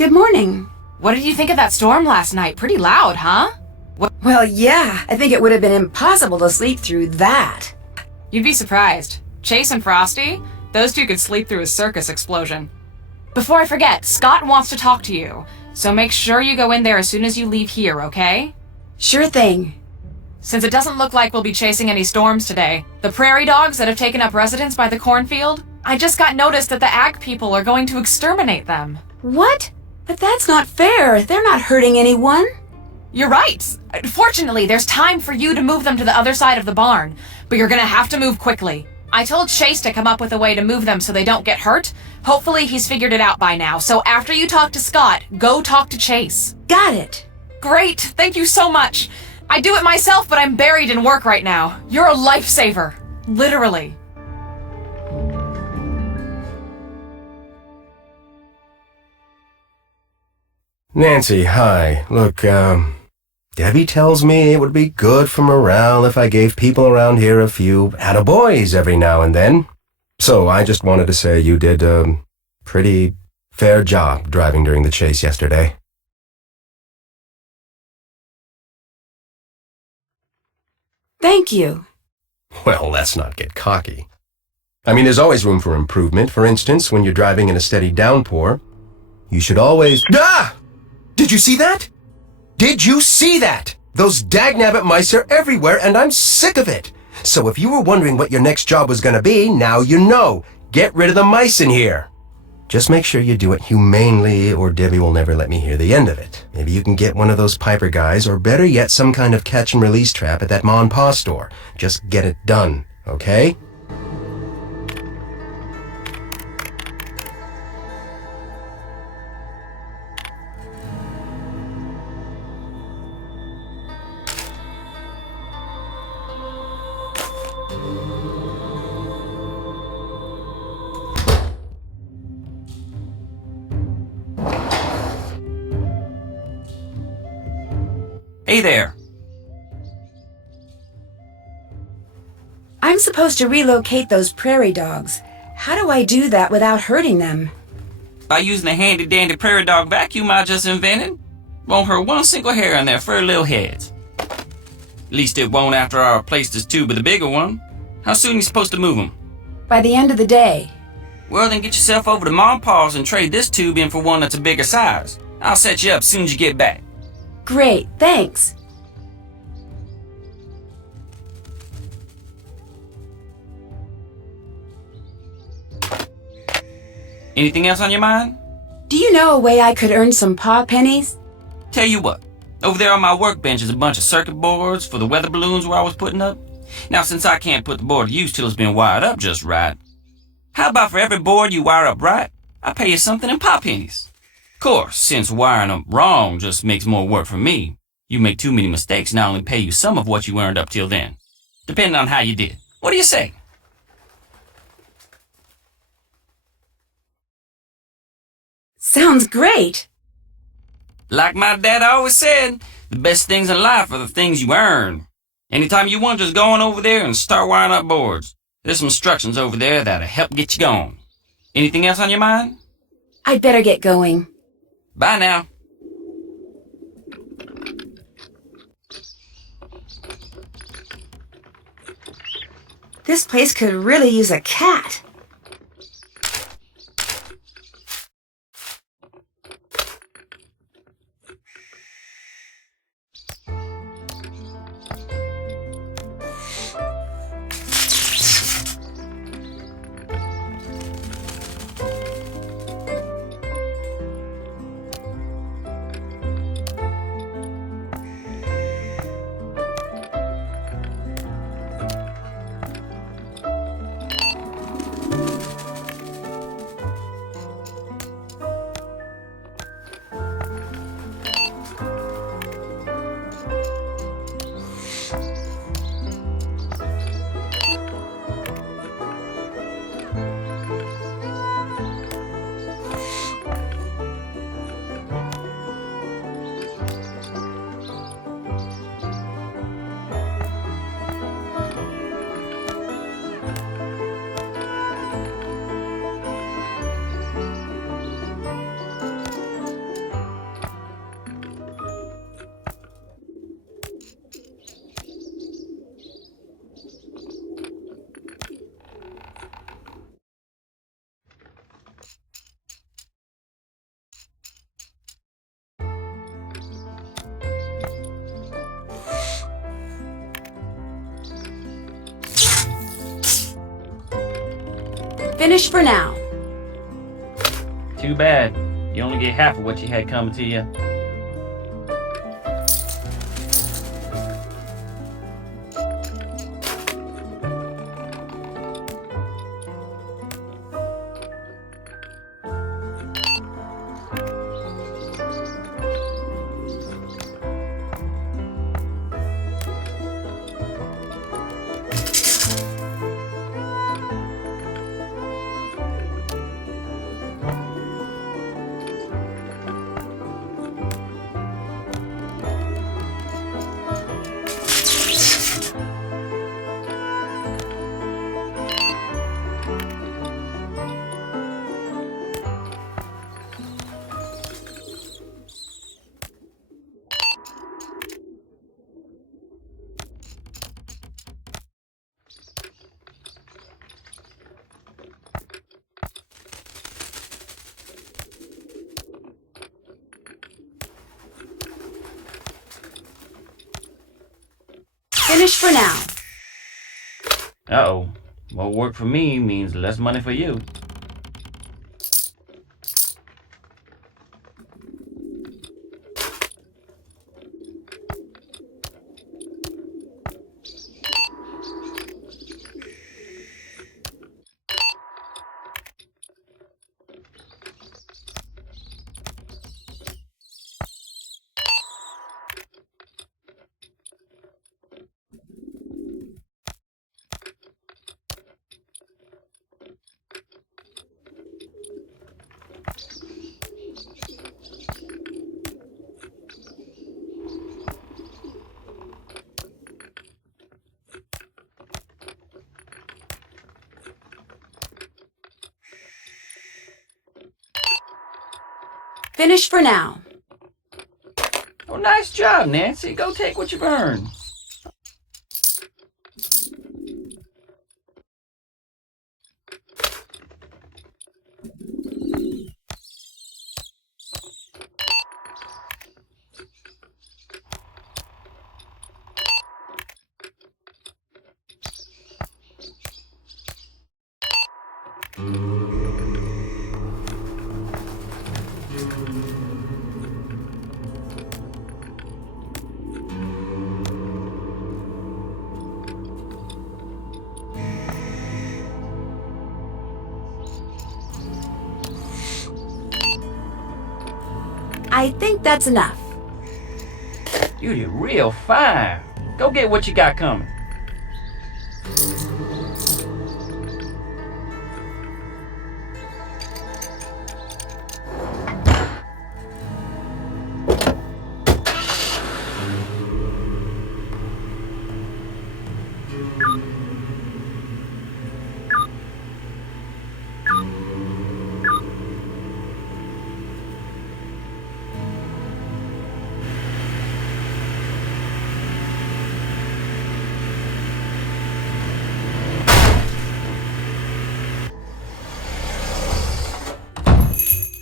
Good morning. What did you think of that storm last night? Pretty loud, huh? Well, yeah, I think it would have been impossible to sleep through that. You'd be surprised. Chase and Frosty, those two could sleep through a circus explosion. Before I forget, Scott wants to talk to you, so make sure you go in there as soon as you leave here, okay? Sure thing. Since it doesn't look like we'll be chasing any storms today, the prairie dogs that have taken up residence by the cornfield, I just got notice that the ag people are going to exterminate them. What? But that's not fair. They're not hurting anyone. You're right. Fortunately, there's time for you to move them to the other side of the barn, but you're gonna have to move quickly. I told Chase to come up with a way to move them so they don't get hurt. Hopefully he's figured it out by now, so after you talk to Scott, go talk to Chase. Got it. Great, thank you so much. I do it myself, but I'm buried in work right now. You're a lifesaver. Literally. Nancy, hi. Look, Debbie tells me it would be good for morale if I gave people around here a few attaboys every now and then. So I just wanted to say you did a pretty fair job driving during the chase yesterday. Thank you. Well, let's not get cocky. I mean, there's always room for improvement. For instance, when you're driving in a steady downpour, you should always... Ah! Did you see that? Did you see that? Those dagnabbit mice are everywhere, and I'm sick of it. So if you were wondering what your next job was going to be, now you know. Get rid of the mice in here. Just make sure you do it humanely, or Debbie will never let me hear the end of it. Maybe you can get one of those Piper guys, or better yet, some kind of catch-and-release trap at that Ma and Pa store. Just get it done, okay? Hey there. I'm supposed to relocate those prairie dogs. How do I do that without hurting them? By using the handy-dandy prairie dog vacuum I just invented, won't hurt one single hair on their furry little heads. At least it won't after I replace this tube with a bigger one. How soon are you supposed to move them? By the end of the day. Well, then get yourself over to Mom and Pa's and trade this tube in for one that's a bigger size. I'll set you up as soon as you get back. Great, thanks. Anything else on your mind? Do you know a way I could earn some paw pennies? Tell you what, over there on my workbench is a bunch of circuit boards for the weather balloons where I was putting up. Now, since I can't put the board to use till it's been wired up just right, how about for every board you wire up right, I pay you something in paw pennies? Of course, since wiring them wrong just makes more work for me, you make too many mistakes and I only pay you some of what you earned up till then, depending on how you did. What do you say? Sounds great. Like my dad always said, the best things in life are the things you earn. Anytime you want, just go on over there and start wiring up boards. There's some instructions over there that'll help get you going. Anything else on your mind? I'd better get going. Bye now. This place could really use a cat. Finish for now. Too bad. You only get half of what you had coming to you. Finish for now. Uh-oh. More work for me means less money for you. Finish for now. Oh, nice job, Nancy. Go take what you've earned. I think that's enough. You did real fine. Go get what you got coming.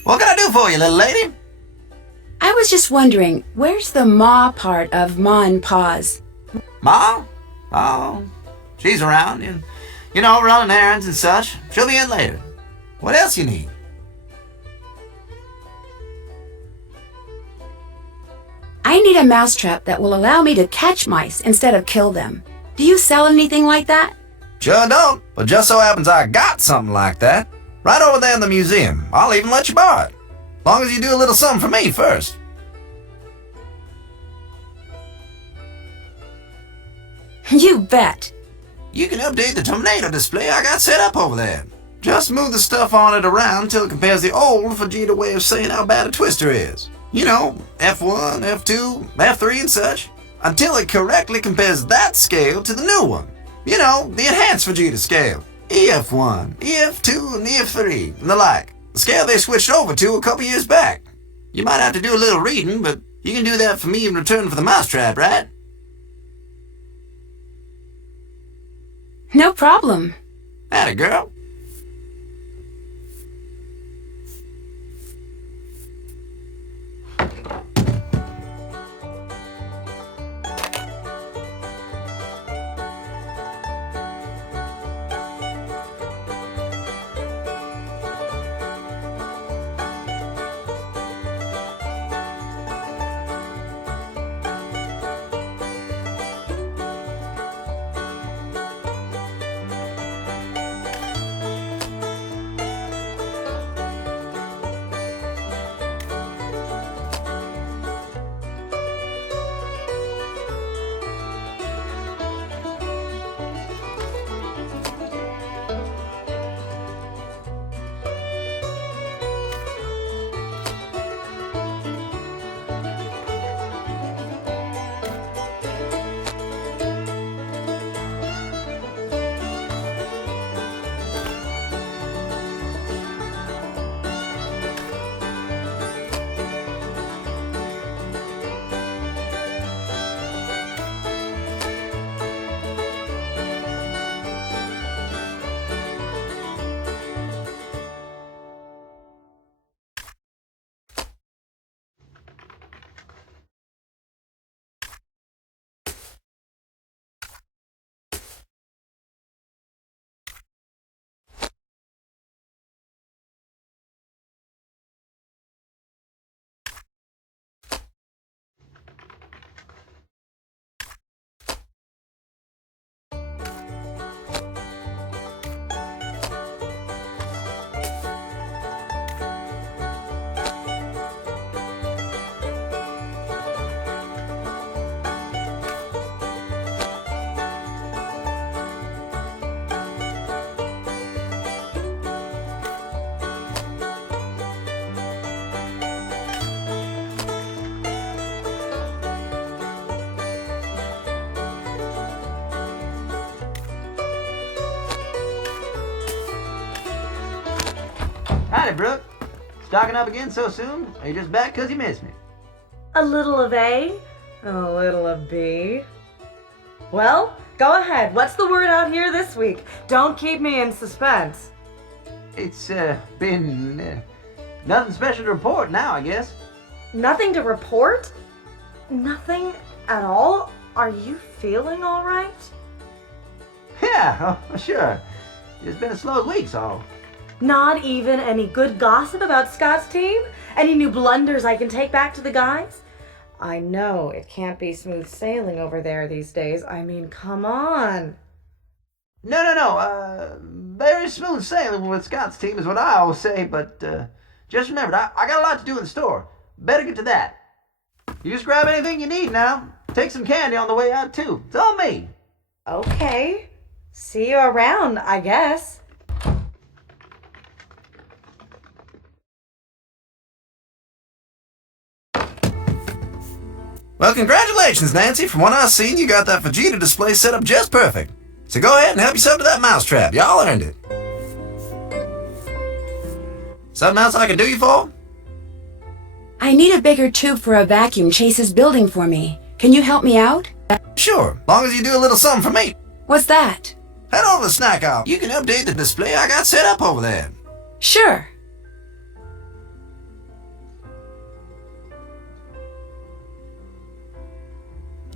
What can I do for you, little lady? I was just wondering, where's the Ma part of Ma and Pa's? Ma? Oh, she's around. You know, running errands and such. She'll be in later. What else you need? I need a mousetrap that will allow me to catch mice instead of kill them. Do you sell anything like that? Sure don't, but just so happens I got something like that. Right over there in the museum. I'll even let you borrow it. Long as you do a little something for me first. You bet. You can update the tornado display I got set up over there. Just move the stuff on it around until it compares the old Vegeta way of saying how bad a twister is. You know, F1, F2, F3 and such. Until it correctly compares that scale to the new one. You know, the enhanced Vegeta scale. EF1, EF2, and EF3, and the like. The scale they switched over to a couple years back. You might have to do a little reading, but you can do that for me in return for the mousetrap, right? No problem. Atta girl. Howdy, Brooke. Stocking up again so soon? Are you just back 'cause you missed me? A little of A, a little of B. Well, go ahead. What's the word out here this week? Don't keep me in suspense. It's been nothing special to report now, I guess. Nothing to report? Nothing at all? Are you feeling all right? Yeah, oh, sure. It's been a slow week, so. Not even any good gossip about Scott's team? Any new blunders I can take back to the guys? I know it can't be smooth sailing over there these days. I mean, come on. No. Very smooth sailing with Scott's team is what I always say, but just remember, I got a lot to do in the store. Better get to that. You just grab anything you need now. Take some candy on the way out, too. It's all me. Okay. See you around, I guess. Well, congratulations, Nancy. From what I've seen, you got that Vegeta display set up just perfect. So go ahead and help yourself to that mousetrap. Y'all earned it. Something else I can do you for? I need a bigger tube for a vacuum Chase is building for me. Can you help me out? Sure, long as you do a little something for me. What's that? Head over to the snack aisle. You can update the display I got set up over there. Sure.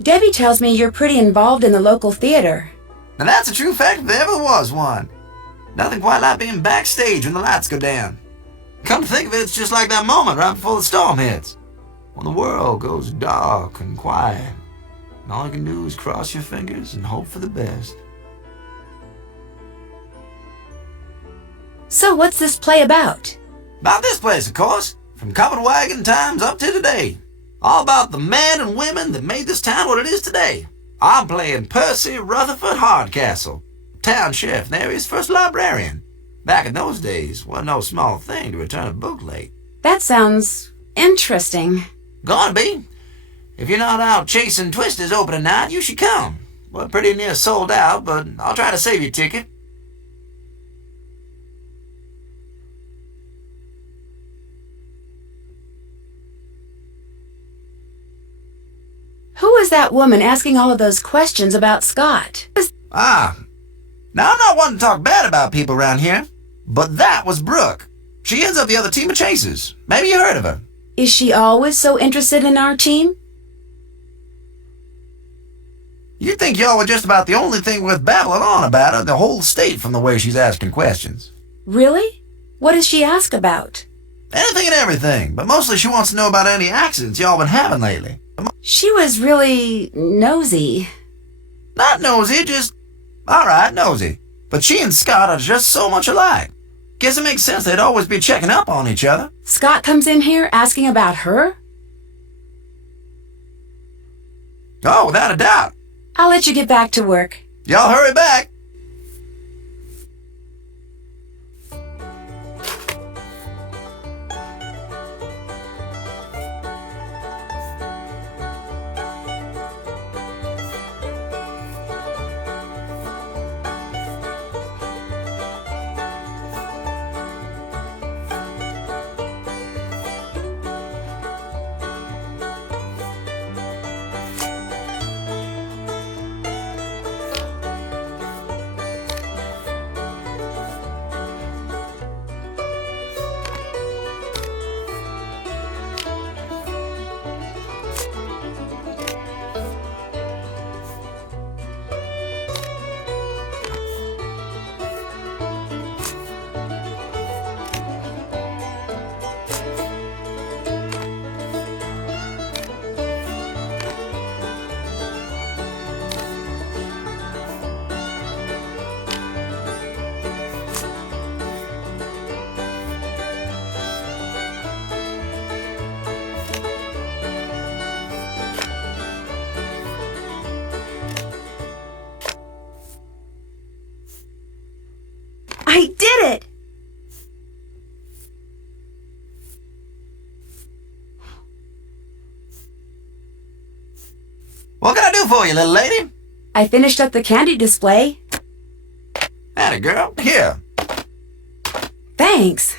Debbie tells me you're pretty involved in the local theater. Now that's a true fact if there ever was one. Nothing quite like being backstage when the lights go down. Come to think of it, it's just like that moment right before the storm hits. When the world goes dark and quiet. And all you can do is cross your fingers and hope for the best. So what's this play about? About this place, of course. From covered wagon times up to today. All about the men and women that made this town what it is today. I'm playing Percy Rutherford Hardcastle, town sheriff and the area's first librarian. Back in those days, wasn't no small thing to return a book late. That sounds interesting. Gonna be. If you're not out chasing twisters opening night, you should come. We're pretty near sold out, but I'll try to save you a ticket. Who is that woman asking all of those questions about Scott? Ah, now I'm not one to talk bad about people around here, but that was Brooke. She heads up the other team of chasers. Maybe you heard of her. Is she always so interested in our team? You'd think y'all were just about the only thing worth babbling on about in the whole state from the way she's asking questions. Really? What does she ask about? Anything and everything, but mostly she wants to know about any accidents y'all been having lately. She was really nosy. Not nosy, just... alright, nosy. But she and Scott are just so much alike. Guess it makes sense they'd always be checking up on each other. Scott comes in here asking about her? Oh, without a doubt. I'll let you get back to work. Y'all hurry back. I did it! What can I do for you, little lady? I finished up the candy display. Atta girl. Here. Thanks.